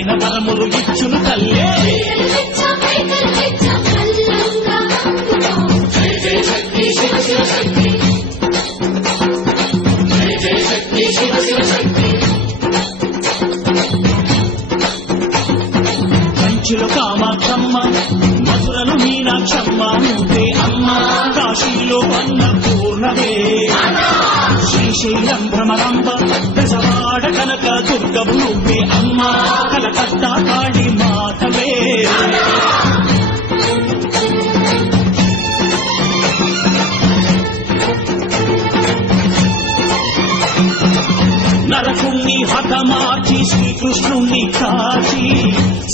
అడిగిన వరములు ఇచ్చును తల్లే. కంచిలో కామాక్షమ్మ, మధురలు మీనాక్షమ్మ నువ్వే అమ్మ. కాశీలో అన్నపూర్ణవే, శ్రీశైలం భ్రమరాంబ, దశవాడ కనక దుర్గవు నువ్వే అమ్మ. కలకత్తా కాళీ మాతవే. నరకుణ్ణి హతమార్చి శ్రీకృష్ణుణ్ణి కాచి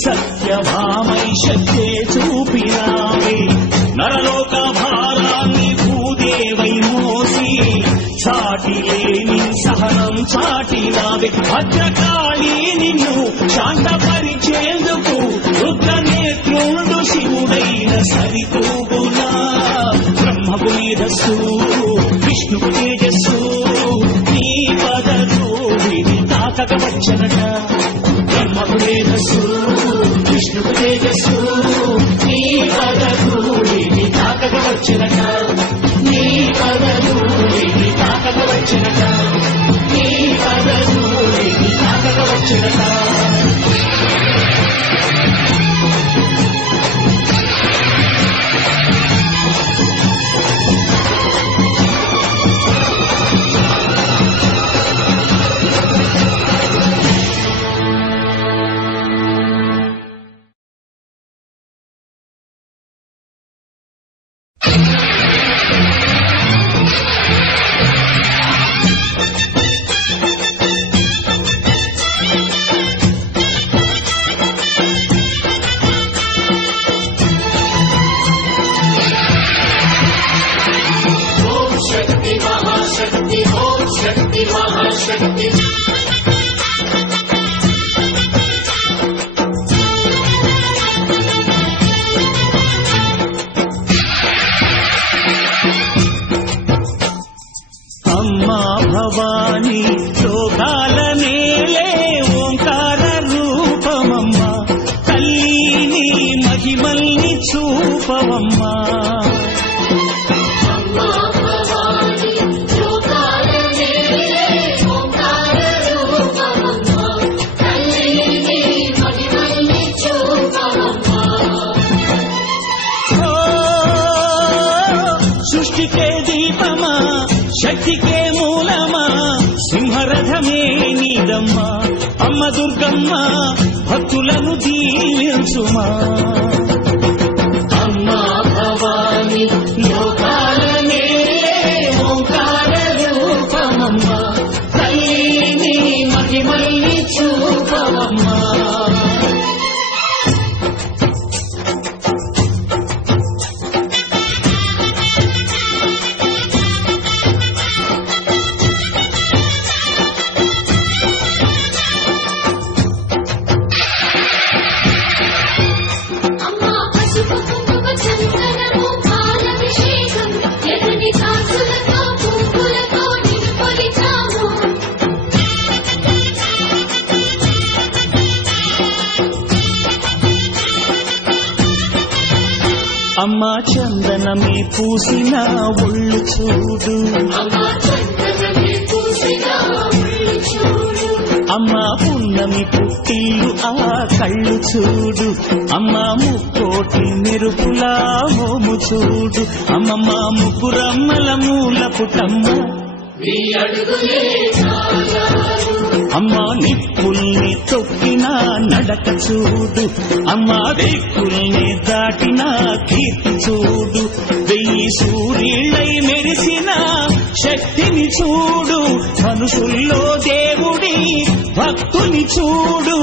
సత్యభామై శక్తే చూపినావే. నరలోక భారాన్ని భూదేవై మోసి చాటి లేని సహనం చాటినావే. భద్రకాళి నిన్ను శాంతపరిచేందుకు రుద్రనేత్రుడు శివుడైన సరితూగునా. బ్రహ్మకు మేధస్సు, విష్ణుకు తేజస్సు, నీ పదధూళిని తాకక వచ్చనట. బ్రహ్మకు మేధస్సు, విష్ణుకు తేజస్సు, నీ పదధూళిని తాకక వచ్చనట. నీ పదధూళిని తాకక వచ్చనట. నీ పదధూళిని తాకక వచ్చనట. అమ్మా భవాని లోకాల నేలే ఓంకార రూపమమ్మ. తల్లిని మహిమల్ని చూపవమ్మా. సృష్టికే దీపమా, శక్తికే మూలమా, సింహరథమే నీదమ్మా. అమ్మ దుర్గమ్మ భక్తులను దీవించుమా. అమ్మా భవాని లోకాల నేలే ఓంకార రూపమమ్మ. తల్లిని మహిమల్ని చూపవమ్మా. అమ్మా చందనమే పూసిన ఒళ్ళు చూడు. అమ్మా పున్నమి పుట్టిల్లు ఆ కళ్ళు చూడు. అమ్మా ముక్కోటి మెరుపులా మోము చూడు. అమ్మమ్మ ముగ్గురమ్మల మూల పుటమ్మ. అమ్మా నిప్పుల్ని తొక్కిన నడక చూడు. అమ్మా దిక్కుల్ని దాటిన కీర్తి చూడు. 1000 సూర్యులై మెరిసిన శక్తిని చూడు. మనుషుల్లో దేవుడి భక్తుని చూడు.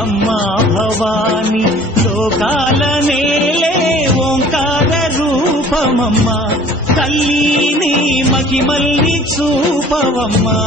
అమ్మా భవాని లోకాల నేలే ఓంకార రూపమమ్మ. తల్లిని మహిమల్ని చూపవమ్మా.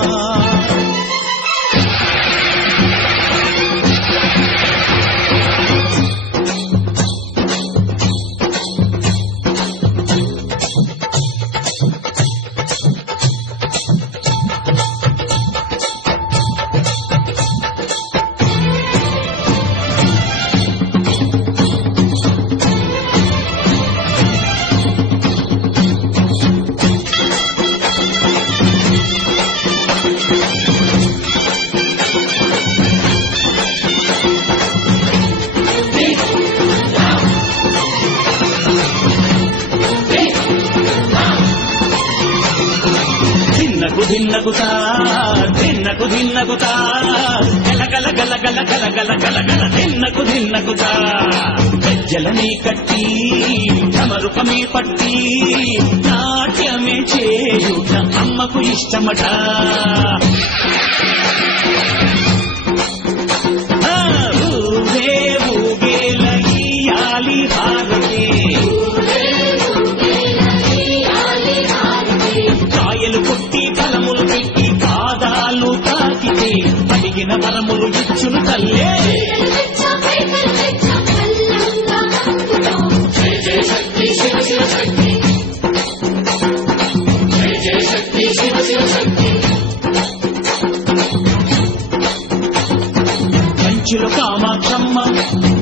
దిన్నకుతా దిన్నకు దిన్నకుతా గల గల గల గల గల గల గల గల దిన్నకుతా గజ్జలని కట్టి తమరుకమే పట్టి నాట్యమే చేయుట అమ్మకు ఇష్టమట. ఊగే ఊగేల ఇయ్యాలి హారతి కాయలు కొట్టి ఫలములు పెట్టి పాదాలు తాకితే అడిగిన వరములు ఇచ్చును తల్లే. జయ జయ శక్తి శివ శివ శక్తి జయ జయ శక్తి శివ శివ శక్తి. కంచిలో కామాక్షమ్మ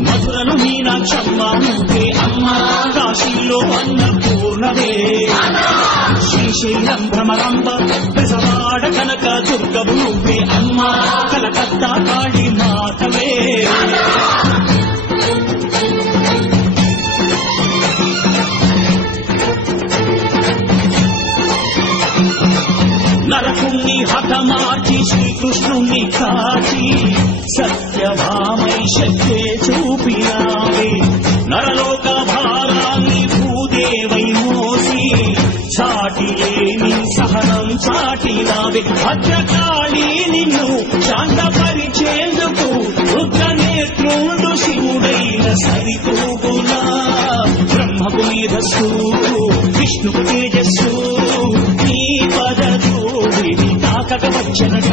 మధురను మీనాక్షమ్మ నువ్వే అమ్మ కాశీలో అన్నపూర్ణవే శ్రీశైలం భ్రమరంబ బెజవాడ కనక దుర్గవు నువ్వే అమ్మ కలకత్తా కాళీ మాతవే. నరకుణ్ణి హతమార్చి శ్రీకృష్ణుణ్ణి కాచి సత్యభామై శక్తే చూపినావే నరలోక భారాన్ని భూదేవై మోసి చాటి లేని సహనం చాటినావే. భద్రకాళి నిన్ను శాంతపరిచేందుకు రుద్రనేత్రుండు శివుడైన సరితూగులా బ్రహ్మకు మేధస్సు విష్ణుకు తేజస్సు నీ పదధూళిని తాకక వచ్చనట.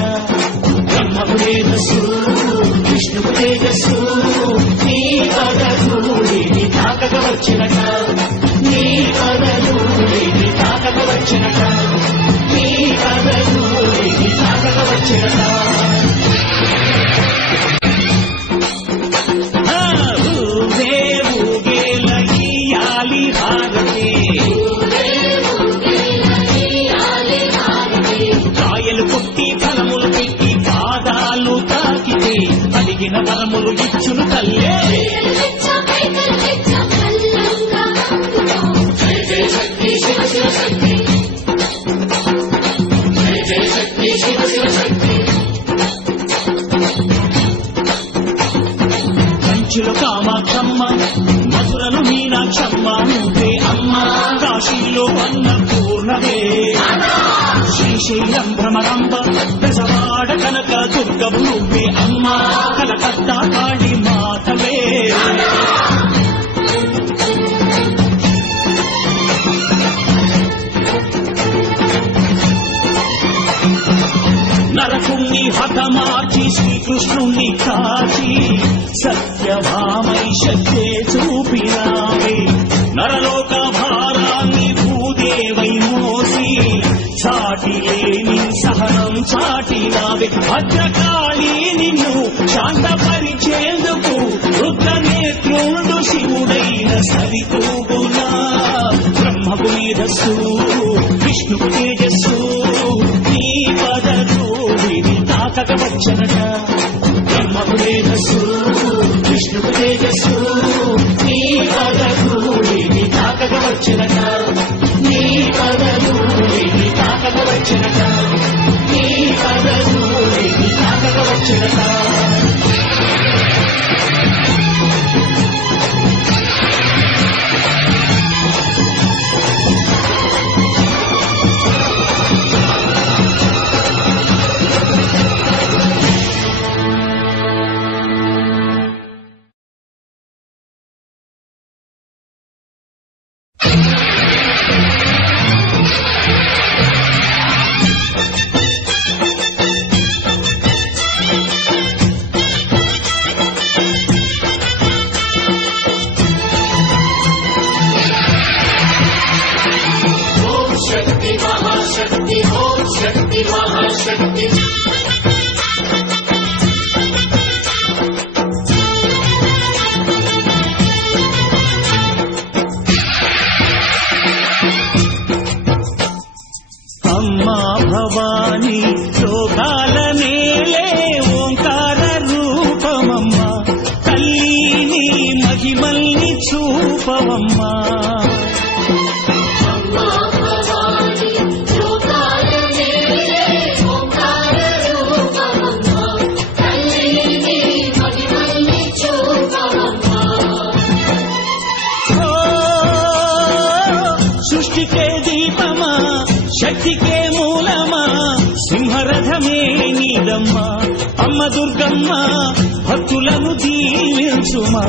బ్రహ్మకు మేధస్సు విష్ణుకు తేజస్సు నీ పదధూళిని తాకక వచ్చనట. నీ పదధూళిని తాకక వచ్చనట. నీ పదధూళిని తాకక వచ్చనట. ఊగే ఊగేల ఇయ్యాలి హారతి కాయలు కొట్టి ఫలములు పెట్టి పాదాలు తాకితే అడిగిన వరములు ఇచ్చును తల్లే. జయ జయ శక్తి శివ శివ శక్తి జయ జయ శక్తి శివ శివ శక్తి. కంచిలో కామాక్షమ్మ మధురను మీనాక్షమ్మ నువ్వే అమ్మ కాశీలో అన్నపూర్ణవే శ్రీశైలం భ్రమరంబ బెజవాడ కనక దుర్గవు నువ్వే అమ్మ కలకత్తా కాళీ మాతవే. నరకుణ్ణి హతమార్చి శ్రీకృష్ణుణ్ణి కాచి సత్యభామై శక్తే చూపినావే నరలోక భారాన్ని భూదేవై మోసి చాటి లేని సహనం చాటినావే. భద్రకాళి నిన్ను శాంతపరిచేందుకు రుద్రనేత్రుండు శివుడైన సరితూగులా బ్రహ్మకు మేధస్సు విష్ణుకు తేజస్సు నీ పదధూళిని తాకక వచ్చనట. బ్రహ్మకు మేధస్సు విష్ణుకు తేజస్సు నీ పదధూళిని తాకక వచ్చనట. నీ పదధూళిని తాకక వచ్చనట. నీ పదధూళిని తాకక వచ్చనట. అమ్మా భవాని లోకాల నేలే ఓంకార రూపమమ్మ తల్లిని మహిమల్ని చూపవమ్మా అమ్మా భవాని లోకాల నేలే శక్తికే మూలమా సింహరథమే నీదమ్మా అమ్మ దుర్గమ్మ భక్తులను దీవించుమా